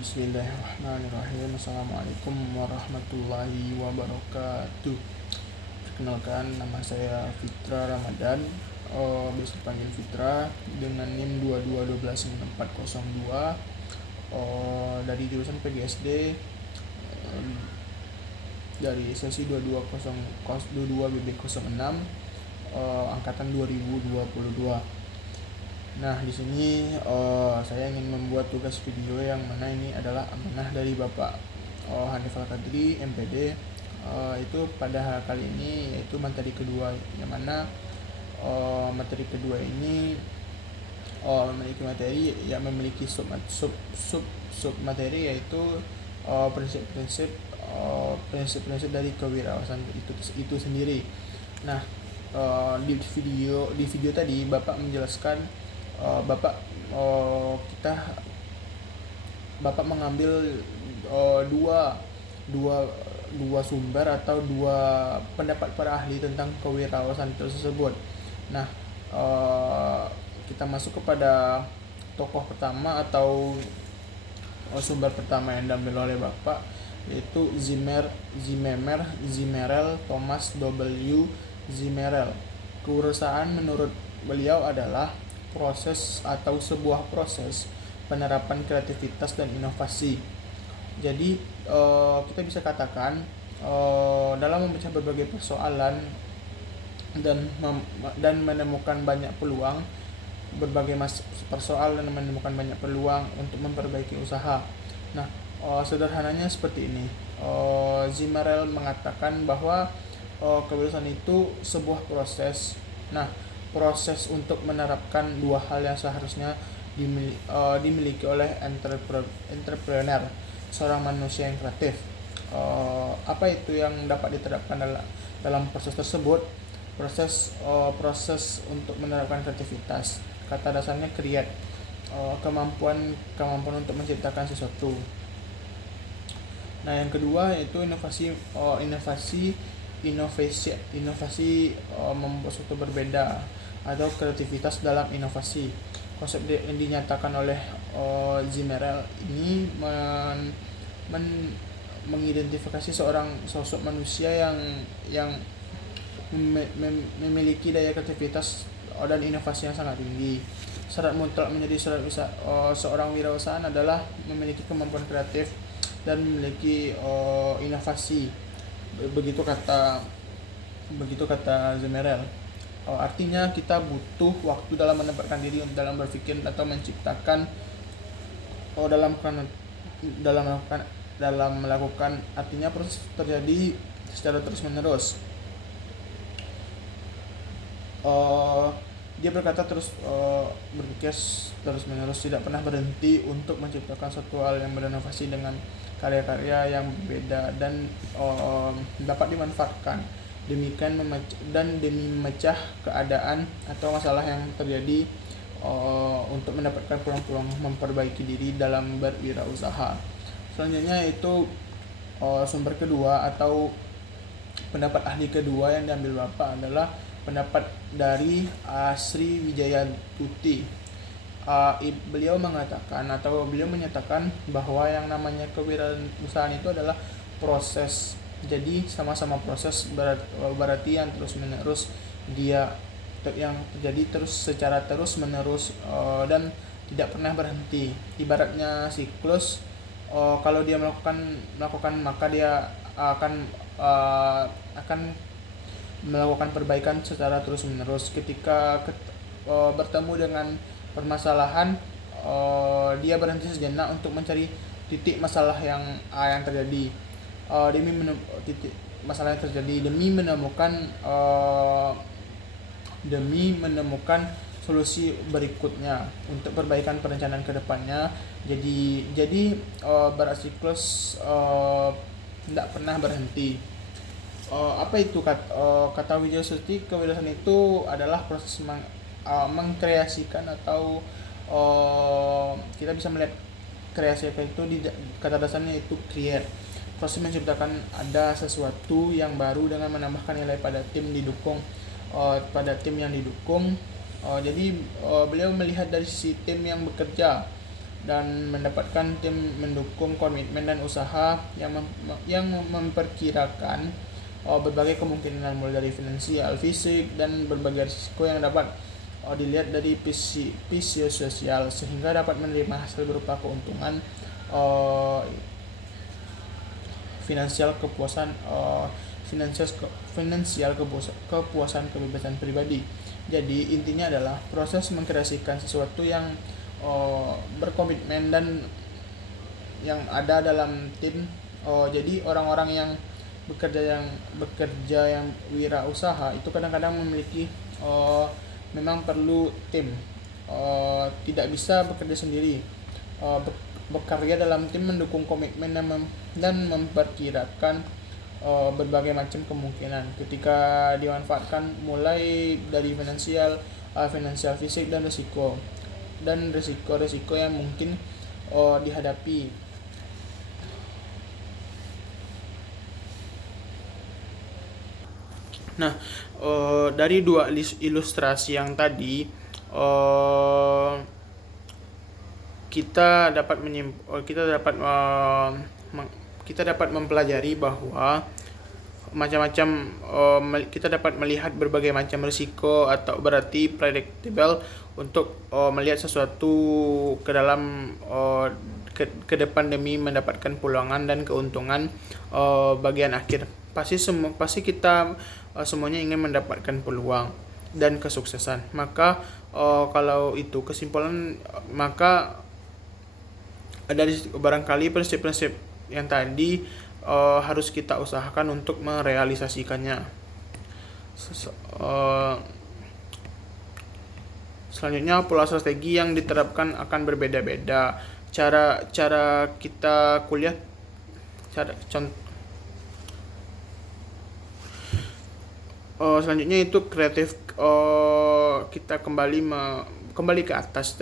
Bismillahirrahmanirrahim. Assalamualaikum warahmatullahi wabarakatuh. Perkenalkan, nama saya Fitra Ramadan, biasa dipanggil Fitra, dengan NIM 22129402, dari jurusan PGSD, dari sesi 22 BB06, angkatan 2022. Nah, di sini saya ingin membuat tugas video yang mana ini adalah amanah dari Bapak Hanif Al-Qadri, MPD. Itu pada kali ini yaitu materi kedua, yang mana materi kedua ini memiliki materi yang memiliki sub materi, yaitu prinsip-prinsip dari kewirausahaan itu sendiri. Nah, di video tadi Bapak menjelaskan, Bapak mengambil dua sumber atau dua pendapat para ahli tentang kewirausahaan tersebut. Nah, kita masuk kepada tokoh pertama atau sumber pertama yang diambil oleh Bapak, yaitu Zimmerel Thomas W. Zimmerel. Kewirausahaan menurut beliau adalah proses atau sebuah proses penerapan kreativitas dan inovasi. Jadi kita bisa katakan dalam memecah berbagai persoalan dan menemukan banyak peluang, persoalan dan menemukan banyak peluang untuk memperbaiki usaha. Nah, sederhananya seperti ini. Zimmerel mengatakan bahwa kewirausahaan itu sebuah proses. Nah, proses untuk menerapkan dua hal yang seharusnya dimiliki oleh entrepreneur, seorang manusia yang kreatif. Apa itu yang dapat diterapkan dalam proses tersebut? Proses untuk menerapkan kreativitas. Kata dasarnya create, kemampuan untuk menciptakan sesuatu. Nah, yang kedua yaitu inovasi membuat sesuatu berbeda atau kreativitas dalam inovasi. Konsep yang dinyatakan oleh Zimmerel ini mengidentifikasi seorang sosok manusia yang memiliki daya kreativitas dan inovasi yang sangat tinggi. Syarat mutlak menjadi seorang wirausahaan adalah memiliki kemampuan kreatif dan memiliki inovasi. Begitu kata Zimmerel. Artinya kita butuh waktu dalam menempatkan diri dalam berpikir atau menciptakan, dalam melakukan. Artinya proses terjadi secara terus menerus. Dia berkata berpikir terus menerus, tidak pernah berhenti untuk menciptakan suatu hal yang berinovasi dengan karya-karya yang berbeda dan dapat dimanfaatkan demi memecah keadaan atau masalah yang terjadi, untuk mendapatkan peluang-peluang memperbaiki diri dalam berwirausaha. Selanjutnya itu sumber kedua atau pendapat ahli kedua yang diambil Bapak adalah pendapat dari Sri Wijayantuti. Beliau menyatakan bahwa yang namanya kewirausahaan itu adalah proses. Jadi sama-sama proses, berarti yang terus menerus yang terjadi secara terus menerus dan tidak pernah berhenti. Ibaratnya siklus. Kalau dia melakukan maka dia akan melakukan perbaikan secara terus menerus. Ketika bertemu dengan permasalahan, dia berhenti sejenak untuk mencari titik masalah yang terjadi, demi menemukan solusi berikutnya untuk perbaikan perencanaan ke depannya. Jadi bersiklus, tidak pernah berhenti. Apa itu kata Wijayantuti? Kewirausahaan itu adalah proses mengkreasikan atau kita bisa melihat kreasi itu di kata dasarnya itu create, proses menciptakan ada sesuatu yang baru dengan menambahkan nilai pada tim yang didukung. Jadi beliau melihat dari sisi tim yang bekerja, dan mendapatkan tim mendukung komitmen dan usaha yang memperkirakan berbagai kemungkinan mulai dari finansial, fisik, dan berbagai risiko yang dapat dilihat dari psikososial sehingga dapat menerima hasil berupa keuntungan finansial, kepuasan, kebebasan pribadi. Jadi intinya adalah proses mengkreasikan sesuatu yang berkomitmen dan yang ada dalam tim. Jadi orang-orang yang bekerja yang wirausaha itu kadang-kadang memiliki memang perlu tim. Tidak bisa bekerja sendiri. Bekerja dalam tim mendukung komitmen dan memperkirakan berbagai macam kemungkinan ketika dimanfaatkan, mulai dari finansial, fisik, dan resiko yang mungkin dihadapi. Nah, dari dua ilustrasi yang tadi, kita dapat mempelajari bahwa kita dapat melihat berbagai macam risiko atau berarti predictable untuk melihat sesuatu ke depan demi mendapatkan peluangan dan keuntungan bagian akhir. Pasti kita semuanya ingin mendapatkan peluang dan kesuksesan. Maka kalau itu kesimpulan, maka dari barangkali prinsip-prinsip yang tadi harus kita usahakan untuk merealisasikannya. Selanjutnya, pola strategi yang diterapkan akan berbeda-beda. Cara kita kuliah, selanjutnya itu kreatif. Kita kembali ke atas.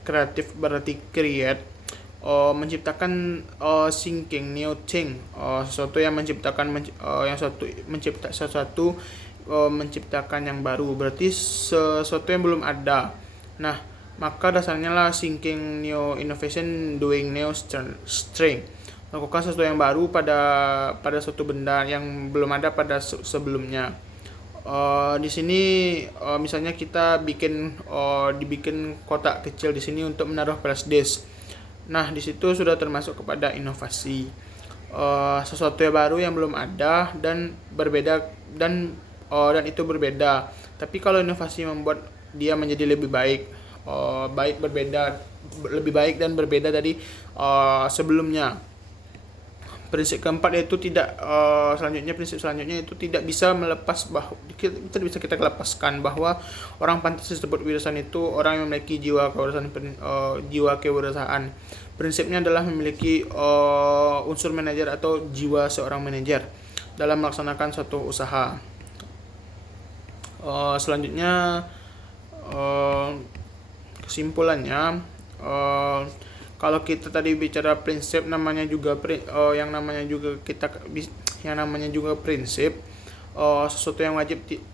Kreatif berarti create, menciptakan, thinking new thing, sesuatu yang menciptakan menciptakan yang baru, berarti sesuatu yang belum ada. Nah, maka dasarnya lah thinking new innovation, doing new strength, melakukan sesuatu yang baru pada suatu benda yang belum ada pada sebelumnya. Di sini misalnya kita dibikin kotak kecil di sini untuk menaruh flash disk. Nah, di situ sudah termasuk kepada inovasi. Sesuatu yang baru yang belum ada dan berbeda dan itu berbeda. Tapi kalau inovasi membuat dia menjadi lebih baik, lebih baik dan berbeda dari sebelumnya. Prinsip keempat yaitu prinsip selanjutnya itu tidak bisa kita lepaskan bahwa orang pantas disebut wirasan itu orang yang memiliki jiwa kewirausahaan. Prinsipnya adalah memiliki unsur manajer atau jiwa seorang manajer dalam melaksanakan suatu usaha. Selanjutnya, kesimpulannya, kalau kita tadi bicara prinsip, yang namanya juga prinsip,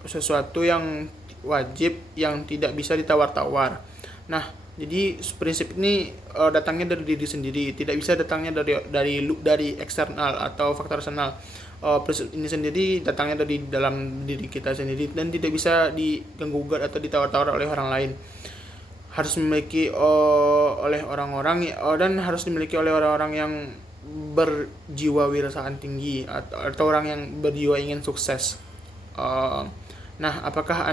sesuatu yang wajib yang tidak bisa ditawar-tawar. Nah, jadi prinsip ini datangnya dari diri sendiri, tidak bisa datangnya dari eksternal atau faktor eksternal. Prinsip ini sendiri datangnya dari dalam diri kita sendiri dan tidak bisa diganggu-gugat atau ditawar-tawar oleh orang lain. Harus dimiliki oleh orang-orang yang berjiwa wirausahaan tinggi atau orang yang berjiwa ingin sukses. Nah, apakah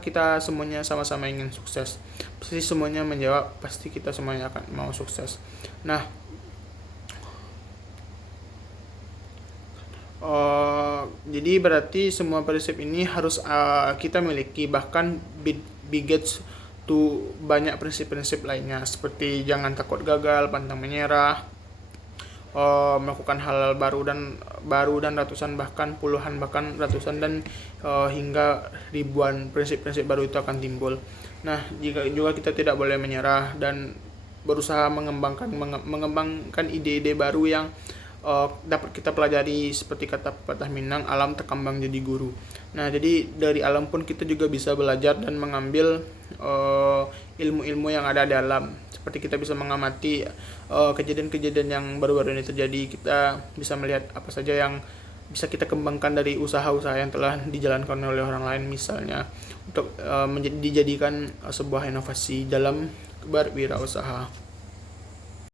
kita semuanya sama-sama ingin sukses? Pasti semuanya menjawab, pasti kita semuanya akan mau sukses. Nah, jadi berarti semua prinsip ini harus kita miliki, bahkan begets to banyak prinsip-prinsip lainnya seperti jangan takut gagal, pantang menyerah, melakukan hal baru dan ratusan, bahkan puluhan, bahkan ratusan dan hingga ribuan prinsip-prinsip baru itu akan timbul. Nah, juga kita tidak boleh menyerah dan berusaha mengembangkan ide-ide baru yang dapat kita pelajari, seperti kata pepatah Minang, alam terkambang jadi guru. Nah, jadi dari alam pun kita juga bisa belajar dan mengambil ilmu-ilmu yang ada di alam. Seperti kita bisa mengamati kejadian-kejadian yang baru-baru ini terjadi, kita bisa melihat apa saja yang bisa kita kembangkan dari usaha-usaha yang telah dijalankan oleh orang lain, misalnya untuk dijadikan sebuah inovasi dalam berwirausaha.